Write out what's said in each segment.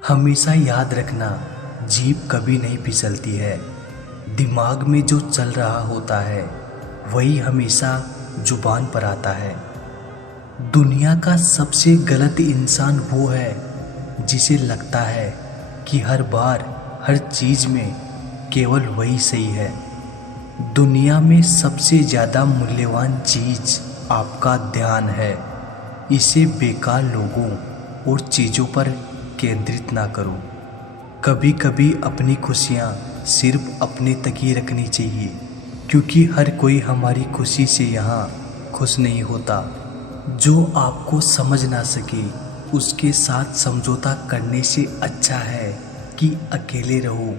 हमेशा याद रखना, जीभ कभी नहीं फिसलती है। दिमाग में जो चल रहा होता है वही हमेशा जुबान पर आता है। दुनिया का सबसे गलत इंसान वो है जिसे लगता है कि हर बार हर चीज़ में केवल वही सही है। दुनिया में सबसे ज़्यादा मूल्यवान चीज़ आपका ध्यान है। इसे बेकार लोगों और चीज़ों पर केंद्रित ना करो। कभी कभी अपनी खुशियाँ सिर्फ अपने तक ही रखनी चाहिए, क्योंकि हर कोई हमारी खुशी से यहाँ खुश नहीं होता। जो आपको समझ ना सके उसके साथ समझौता करने से अच्छा है कि अकेले रहो।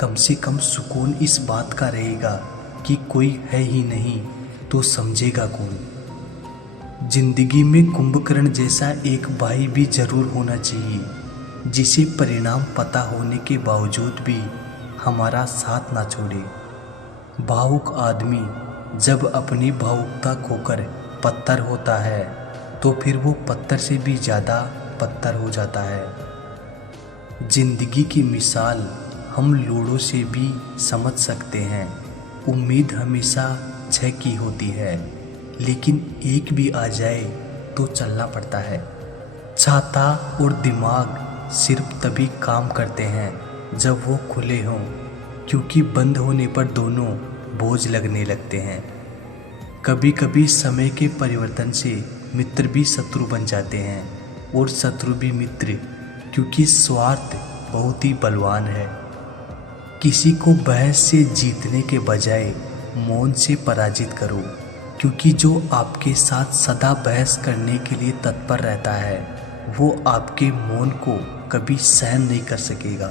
कम से कम सुकून इस बात का रहेगा कि कोई है ही नहीं तो समझेगा कौन। जिंदगी में कुंभकर्ण जैसा एक भाई भी जरूर होना चाहिए, जिसे परिणाम पता होने के बावजूद भी हमारा साथ ना छोड़े। भावुक आदमी जब अपनी भावुकता खोकर पत्थर होता है तो फिर वो पत्थर से भी ज़्यादा पत्थर हो जाता है। जिंदगी की मिसाल हम लूडो से भी समझ सकते हैं। उम्मीद हमेशा 6 की होती है, लेकिन एक भी आ जाए तो चलना पड़ता है। छाता और दिमाग सिर्फ तभी काम करते हैं जब वो खुले हों, क्योंकि बंद होने पर दोनों बोझ लगने लगते हैं। कभी कभी समय के परिवर्तन से मित्र भी शत्रु बन जाते हैं और शत्रु भी मित्र, क्योंकि स्वार्थ बहुत ही बलवान है। किसी को बहस से जीतने के बजाय मौन से पराजित करो, क्योंकि जो आपके साथ सदा बहस करने के लिए तत्पर रहता है वो आपके मौन को कभी सहन नहीं कर सकेगा।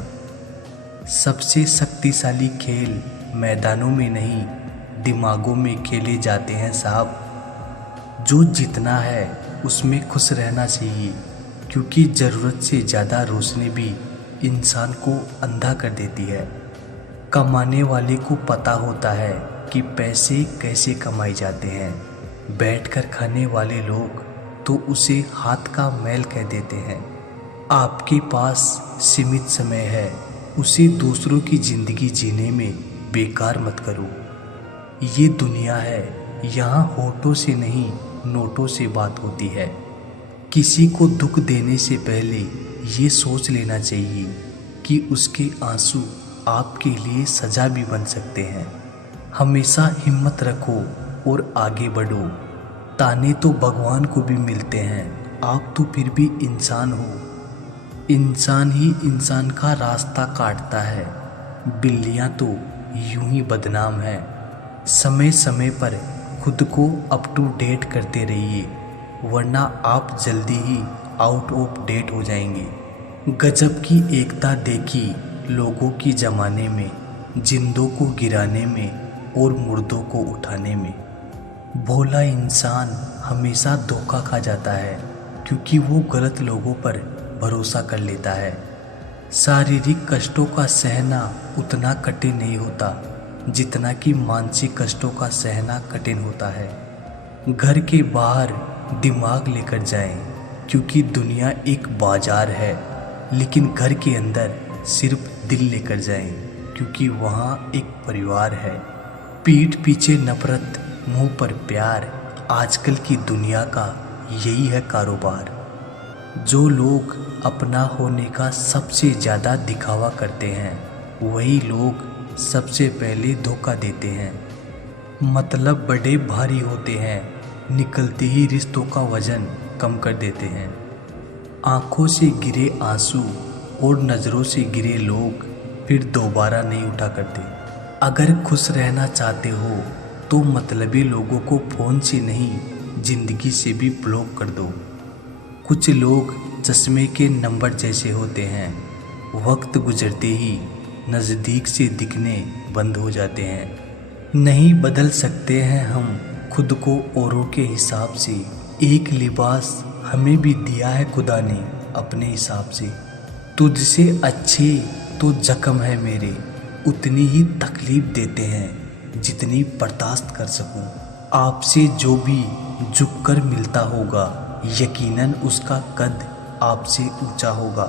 सबसे शक्तिशाली खेल मैदानों में नहीं, दिमागों में खेले जाते हैं साहब। जो जीतना है उसमें खुश रहना चाहिए, क्योंकि ज़रूरत से ज़्यादा रोशनी भी इंसान को अंधा कर देती है। कमाने वाले को पता होता है कि पैसे कैसे कमाए जाते हैं। बैठकर खाने वाले लोग तो उसे हाथ का मैल कह देते हैं। आपके पास सीमित समय है, उसे दूसरों की ज़िंदगी जीने में बेकार मत करो। ये दुनिया है, यहाँ होठों से नहीं नोटों से बात होती है। किसी को दुख देने से पहले ये सोच लेना चाहिए कि उसके आंसू आपके लिए सजा भी बन सकते हैं। हमेशा हिम्मत रखो और आगे बढ़ो। ताने तो भगवान को भी मिलते हैं, आप तो फिर भी इंसान हो। इंसान ही इंसान का रास्ता काटता है, बिल्लियां तो यूं ही बदनाम हैं। समय समय पर खुद को अप टू डेट करते रहिए, वरना आप जल्दी ही आउट ऑफ डेट हो जाएंगे। गजब की एकता देखी लोगों की ज़माने में, जिंदों को गिराने में और मुर्दों को उठाने में। भोला इंसान हमेशा धोखा खा जाता है, क्योंकि वो गलत लोगों पर भरोसा कर लेता है। शारीरिक कष्टों का सहना उतना कठिन नहीं होता जितना कि मानसिक कष्टों का सहना कठिन होता है। घर के बाहर दिमाग लेकर जाएं, क्योंकि दुनिया एक बाजार है, लेकिन घर के अंदर सिर्फ दिल लेकर जाएं, क्योंकि वहाँ एक परिवार है। पीठ पीछे नफरत, मुंह पर प्यार, आजकल की दुनिया का यही है कारोबार। जो लोग अपना होने का सबसे ज़्यादा दिखावा करते हैं वही लोग सबसे पहले धोखा देते हैं। मतलब बड़े भारी होते हैं, निकलते ही रिश्तों का वजन कम कर देते हैं। आंखों से गिरे आंसू और नज़रों से गिरे लोग फिर दोबारा नहीं उठा करते। अगर खुश रहना चाहते हो तो मतलबी लोगों को फ़ोन से नहीं ज़िंदगी से भी ब्लॉक कर दो। कुछ लोग चश्मे के नंबर जैसे होते हैं, वक्त गुजरते ही नज़दीक से दिखने बंद हो जाते हैं। नहीं बदल सकते हैं हम खुद को औरों के हिसाब से, एक लिबास हमें भी दिया है खुदा ने अपने हिसाब से। तुझसे अच्छे तो जख्म है मेरे, उतनी ही तकलीफ देते हैं जितनी बर्दाश्त कर सकूं। आपसे जो भी झुककर मिलता होगा, यकीनन उसका कद आपसे ऊंचा होगा।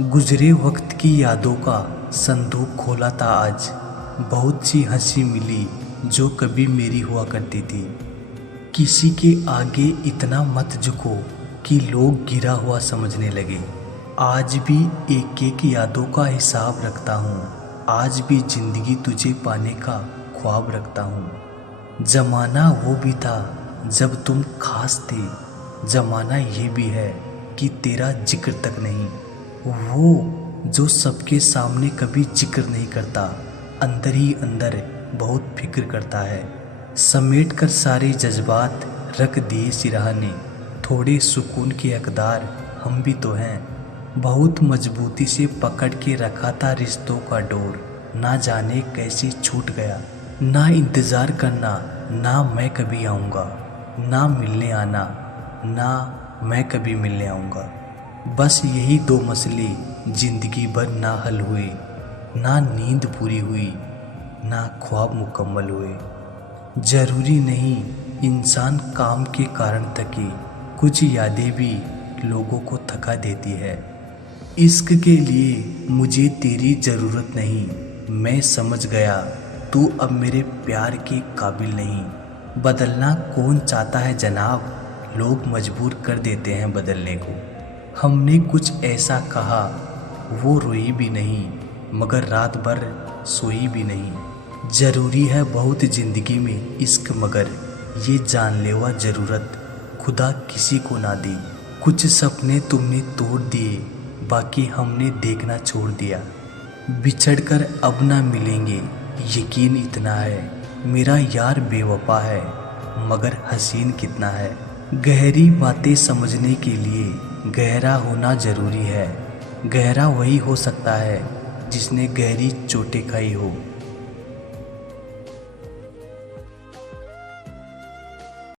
गुजरे वक्त की यादों का संदूक खोला था आज। बहुत सी हंसी मिली जो कभी मेरी हुआ करती थी। किसी के आगे इतना मत झुको कि लोग गिरा हुआ समझने लगे। आज भी एक एक यादों का हिसाब रखता हूँ। आज भी जिंदगी तुझे पाने का ख्वाब रखता हूँ। जमाना वो भी था जब तुम खास थे। जमाना ये भी है कि तेरा जिक्र तक नहीं। वो जो सबके सामने कभी जिक्र नहीं करता, अंदर ही अंदर बहुत फिक्र करता है। समेट कर सारे जज्बात रख दिए सिरहाने। थोड़े सुकून के हकदार हम भी तो हैं। बहुत मजबूती से पकड़ के रखा था रिश्तों का डोर। ना जाने कैसे छूट गया। ना इंतज़ार करना, ना मैं कभी आऊँगा। ना मिलने आना, ना मैं कभी मिलने आऊँगा। बस यही दो मसले जिंदगी भर ना हल हुए। ना नींद पूरी हुई, ना ख्वाब मुकम्मल हुए। जरूरी नहीं इंसान काम के कारण थके। कुछ यादें भी लोगों को थका देती है। इश्क के लिए मुझे तेरी ज़रूरत नहीं। मैं समझ गया तू अब मेरे प्यार के काबिल नहीं। बदलना कौन चाहता है जनाब, लोग मजबूर कर देते हैं बदलने को। हमने कुछ ऐसा कहा वो रोई भी नहीं, मगर रात भर सोई भी नहीं। ज़रूरी है बहुत ज़िंदगी में इश्क, मगर ये जानलेवा ज़रूरत खुदा किसी को ना दी। कुछ सपने तुमने तोड़ दिए, बाकी हमने देखना छोड़ दिया। बिछड़कर अब ना मिलेंगे यकीन इतना है। मेरा यार बेवफा है मगर हसीन कितना है। गहरी बातें समझने के लिए गहरा होना ज़रूरी है। गहरा वही हो सकता है जिसने गहरी चोटें खाई हो।